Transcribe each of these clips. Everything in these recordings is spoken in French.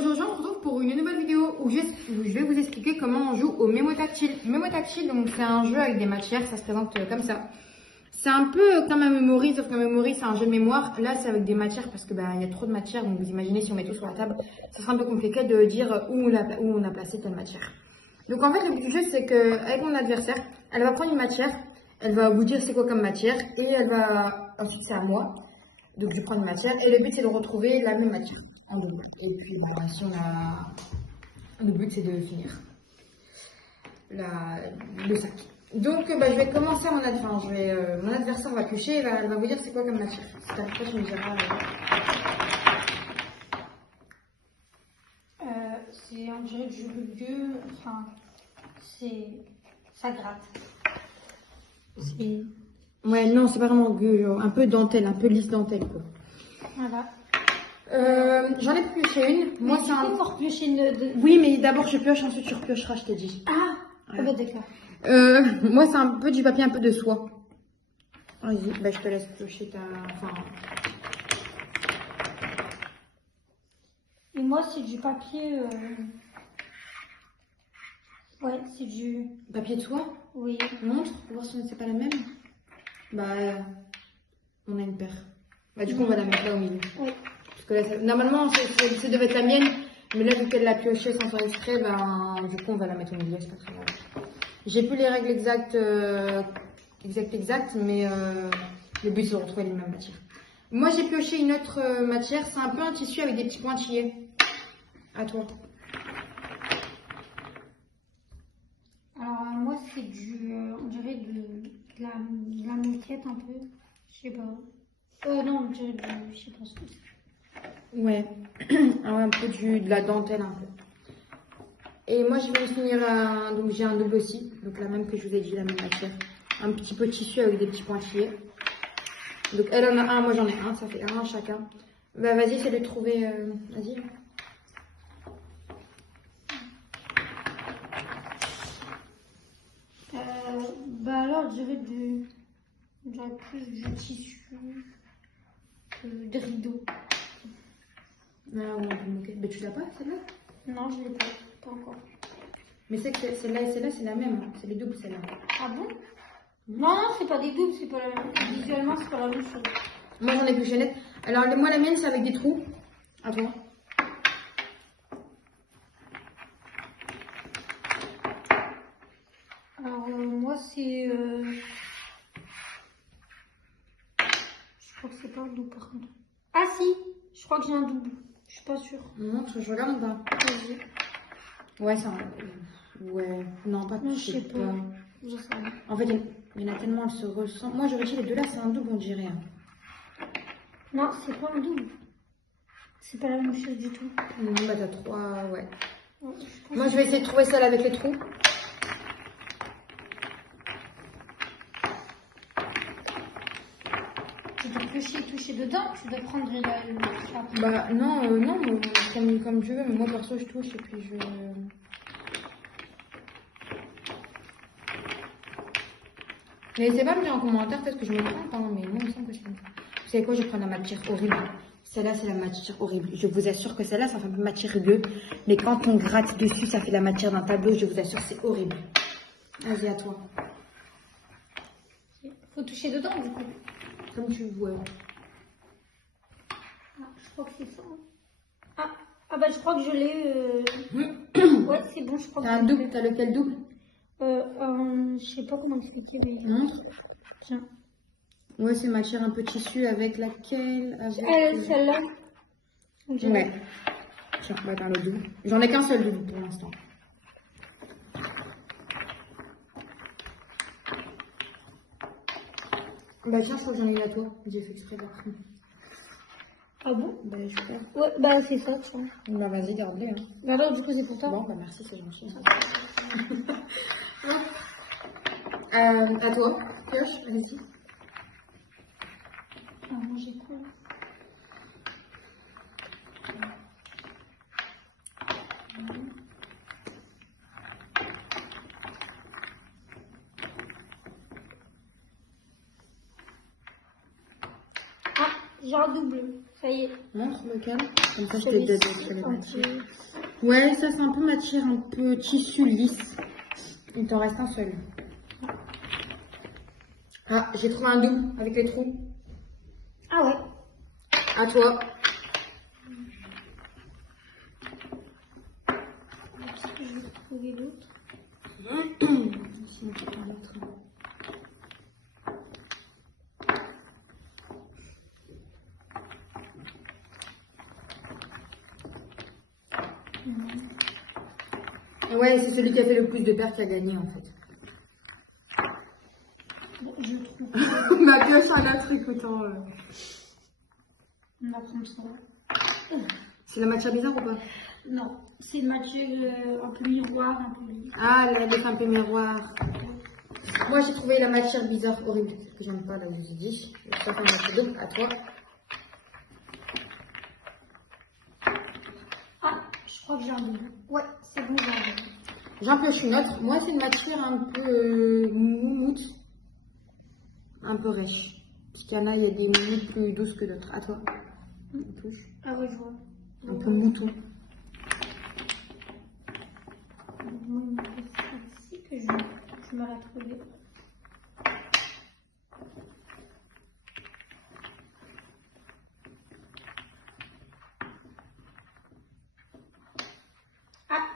aujourd'hui on se retrouve pour une nouvelle vidéo où je vais vous expliquer comment on joue au mémo tactile. Mémo tactile, donc c'est un jeu avec des matières, ça se présente comme ça. C'est un peu comme un memory, sauf qu'un memory c'est un jeu de mémoire. Là c'est avec des matières parce que il y a trop de matières, donc vous imaginez si on met tout sur la table, ça sera un peu compliqué de dire où on a placé telle matière. Donc en fait le but du jeu c'est que avec mon adversaire, elle va prendre une matière, elle va vous dire c'est quoi comme matière et elle va, ensuite c'est à moi. Donc je prends une matière et le but c'est de retrouver la même matière en double. Et puis voilà, si on a... Le but c'est de finir le sac. Donc je vais commencer à mon adversaire. Enfin, mon adversaire va piocher et elle va vous dire c'est quoi comme matière. Si t'arrives pas, tu me diras. C'est on dirait du rugueux, enfin ça gratte. Ouais, non, c'est pas vraiment rugueux, genre un peu dentelle, un peu lisse dentelle quoi. Voilà. J'en ai pioché une. Moi c'est un. Encore piocher une. Oui, mais d'abord je pioche, ensuite tu repiocheras, je t'ai dit. Ah, ouais. D'accord. Moi c'est un peu du papier, un peu de soie. Vas-y, je te laisse piocher ta. Enfin. Et moi c'est du papier. Ouais, c'est du Papier de soie? Oui. Montre, pour voir si c'est pas la même. On a une paire. Du coup, on va la mettre là au milieu. Oui. Parce que là, normalement, ça devait être la mienne. Mais là, vu qu'elle l'a pioché sans faire exprès, du coup, on va la mettre au milieu. C'est pas très grave. J'ai plus les règles exactes, mais le but, c'est de retrouver les mêmes matières. Moi, j'ai pioché une autre matière. C'est un peu un tissu avec des petits pointillés. À toi. Alors moi c'est du, on dirait de la moquette un peu, je sais pas. Non, on dirait du, je sais pas ce que c'est. Ouais, un peu de la dentelle un peu. Et moi je vais finir donc j'ai un double aussi, donc la même que je vous ai dit, la même matière. Un petit peu de tissu avec des petits pointillés. Donc elle en a un, moi j'en ai un, ça fait un chacun. Vas-y, essaie de trouver, vas-y. Alors je dirais plus du tissu, de rideaux. Ah ouais, mais tu l'as pas celle-là? Non, je l'ai pas encore. Mais c'est que celle-là et celle-là c'est la même, hein. C'est les doubles celle-là. Ah bon? Non, c'est pas des doubles, c'est pas la même. Visuellement, c'est pas la même chose. Moi j'en ai plus chaînette. Alors moi la mienne c'est avec des trous. À toi. Alors moi c'est, je crois que c'est pas un double par contre. Ah si, je crois que j'ai un double. Je suis pas sûre. Montre, je regarde ou pas? Vas-y. Ouais, c'est un... Ouais, non, pas Non, je sais pas. Je sais pas. En fait, il y en a tellement, elles se ressemblent. Moi, j'aurais dit les deux là, c'est un double, on dirait. Hein. Non, c'est pas un double. C'est pas la même chose du tout. Non, t'as trois, ouais. Ouais, Moi, je vais essayer de trouver celle avec les trous. Tu dois piocher, toucher dedans, tu dois prendre la... Non, comme tu veux, mais moi, perso, je touche et puis je... N'hésitez pas à me dire en commentaire, peut-être que je me trompe, hein, mais moi, il me semble que c'est comme ça. Vous savez quoi, je vais prendre la matière horrible. Celle-là, c'est la matière horrible. Je vous assure que celle-là, ça fait un peu matière rugueuse. Mais quand on gratte dessus, ça fait la matière d'un tableau. Je vous assure, c'est horrible. Vas-y, à toi. Faut toucher dedans, du coup. Comme tu veux. Ah, je crois que c'est ça. Je crois que je l'ai... Ouais, c'est bon, je crois que T'as un double, t'as lequel double? Je sais pas comment expliquer, mais... Montre. Tiens. Ouais, c'est matière un peu tissu avec laquelle... Celle-là. Ouais. Tiens, on va faire le double. J'en ai qu'un seul double pour l'instant. Tiens, je crois que j'en ai eu à toi. J'ai fait exprès d'après. Ah bon? Je crois. Ouais, c'est ça, tiens. Vas-y, garde-les. Hein. Alors, du coup, c'est pour toi. Bon, merci, c'est gentil. À toi, pioche, vas-y. Moi, j'ai quoi là? J'ai un double. Ça y est. Montre lequel. Comme ça, je te Celui-ci, donne sur les matières. ok. Ouais, ça c'est un peu matière, un peu tissu lisse. Il t'en reste un seul. Ah, j'ai trouvé un double avec les trous. Ah ouais. À toi. Est-ce que je vais trouver l'autre? Sinon, tu prends l'autre. Ouais, c'est celui qui a fait le plus de paires qui a gagné en fait. Bon, je trouve. Ma pioche à la truc autant. On va prendre ça. C'est la matière bizarre ou pas? Non, c'est une matière un peu miroir, un peu lisse. Ah, la est un peu miroir. Moi j'ai trouvé la matière bizarre horrible. Celle que j'aime pas là où je vous ai dit. Ça fait un matière double. À toi. Ah, je crois que j'ai un double. Ouais, c'est bon, j'ai un double. J'en pioche une autre. Moi c'est une matière un peu moumoute. Un peu rêche. Parce qu'il y en a, il y a des moumoutes plus douces que d'autres. À toi. On touche. Ah ouais, je vois. Un peu mouton. C'est que je me la trouvé. Ah,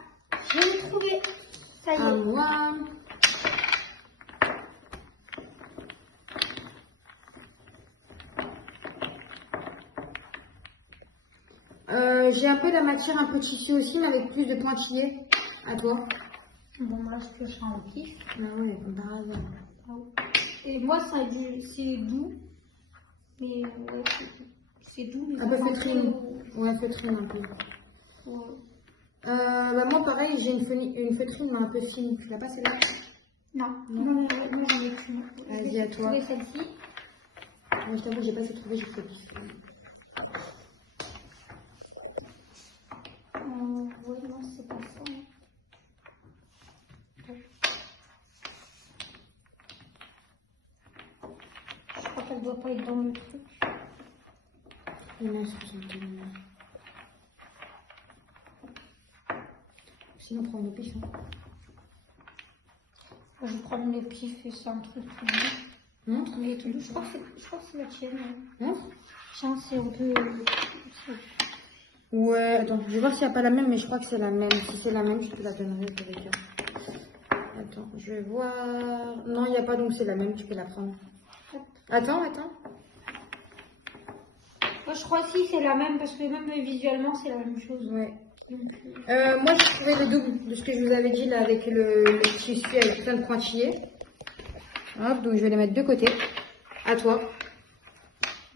je l'ai trouvé. Ça y À est. moi. J'ai un peu de la matière, un peu tissu aussi, mais avec plus de pointillés. À toi. Bon, là, je pioche un pif. Ah ouais, par hasard. Ah ouais. Et moi, c'est doux. Mais ouais, c'est doux. Mais Un peu ça sent feutrine. trop- Ouais, feutrine un peu. Ouais. Bah moi, pareil, j'ai une feutrine, mais un peu fine. Tu l'as pas celle-là? Non, Non. non, moi j'en ai qu'une. Vas-y, à toi. J'ai trouvé celle-ci. Moi, je t'avoue, j'ai pas essayé de trouver, j'ai fait pif. Ouais, non, c'est pas ça. Hein. Je crois qu'elle doit pas être dans le truc. Il y en a 61. Sinon, prends le pif. Hein. Moi, je prends le pif et c'est un truc tout doux. Montre. Mais tout doux. Je crois que c'est la tienne. Ouais. Montre. Tiens, c'est un peu. Ouais, attends, je vais voir s'il n'y a pas la même, mais je crois que c'est la même. Si c'est la même, je te la donnerai avec elle. Attends, je vais voir. Non, il n'y a pas, donc c'est la même, tu peux la prendre. Attends. Moi, je crois que si c'est la même parce que même visuellement, c'est la même chose. Ouais. Donc, Moi, j'ai trouvé le double de ce que je vous avais dit là avec le tissu avec plein de pointillés. Hop, donc je vais les mettre de côté. À toi.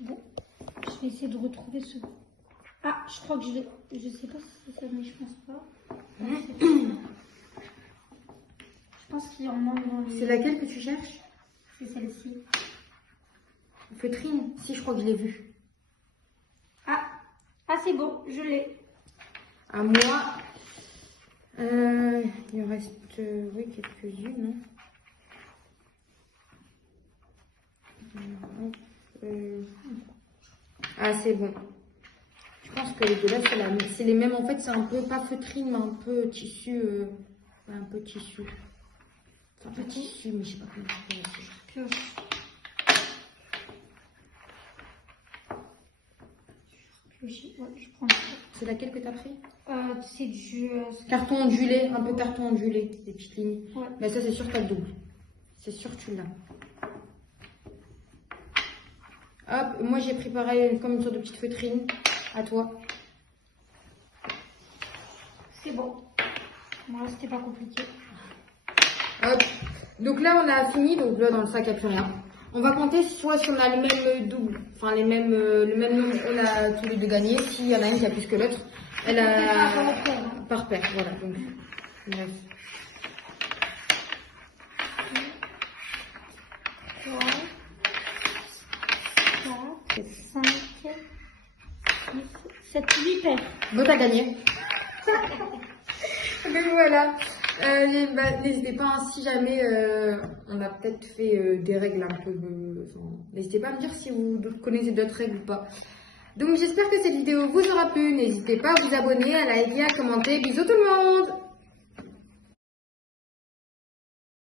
bon, je vais essayer de retrouver ce. Ah, je crois que je sais pas si c'est ça, mais je pense pas. Non, c'est pas ça. Je pense qu'il y en manque dans les. C'est laquelle que tu cherches? C'est celle-ci. Feutrine. Si, je crois que je l'ai vue. Ah, c'est bon, je l'ai. À moi. Il en reste oui, quelques-unes. Ah, c'est bon. Je pense que les deux là, c'est les mêmes. En fait, c'est un peu, pas feutrine, mais un peu tissu. Un peu tissu. Enfin, pas tissu, mais je sais pas comment je peux dire. Pioche. Piocher. Ouais, je prends ça. C'est laquelle que t'as pris? C'est du. Carton ondulé, un peu carton ondulé, des petites lignes. Ouais. Mais ça, c'est sûr que t'as le double. C'est sûr que tu l'as. Hop, moi j'ai pris pareil comme une sorte de petite feutrine. À toi. C'est bon. Moi, c'était pas compliqué. Hop. Donc là, on a fini. Donc là, dans le sac, il n'y a plus rien. On va compter soit si on a le même double, enfin le même nombre, on a tous les deux gagné. S'il y en a une qui a plus que l'autre, elle a par paire. Voilà. Donc, bref. 3, 4, 5, 6, 7, 8 paires. Bon, t'as gagné. Mais voilà. N'hésitez pas, hein, si jamais on a peut-être fait des règles un peu. N'hésitez pas à me dire si vous connaissez d'autres règles ou pas. Donc j'espère que cette vidéo vous aura plu. N'hésitez pas à vous abonner, à liker, à commenter. Bisous tout le monde!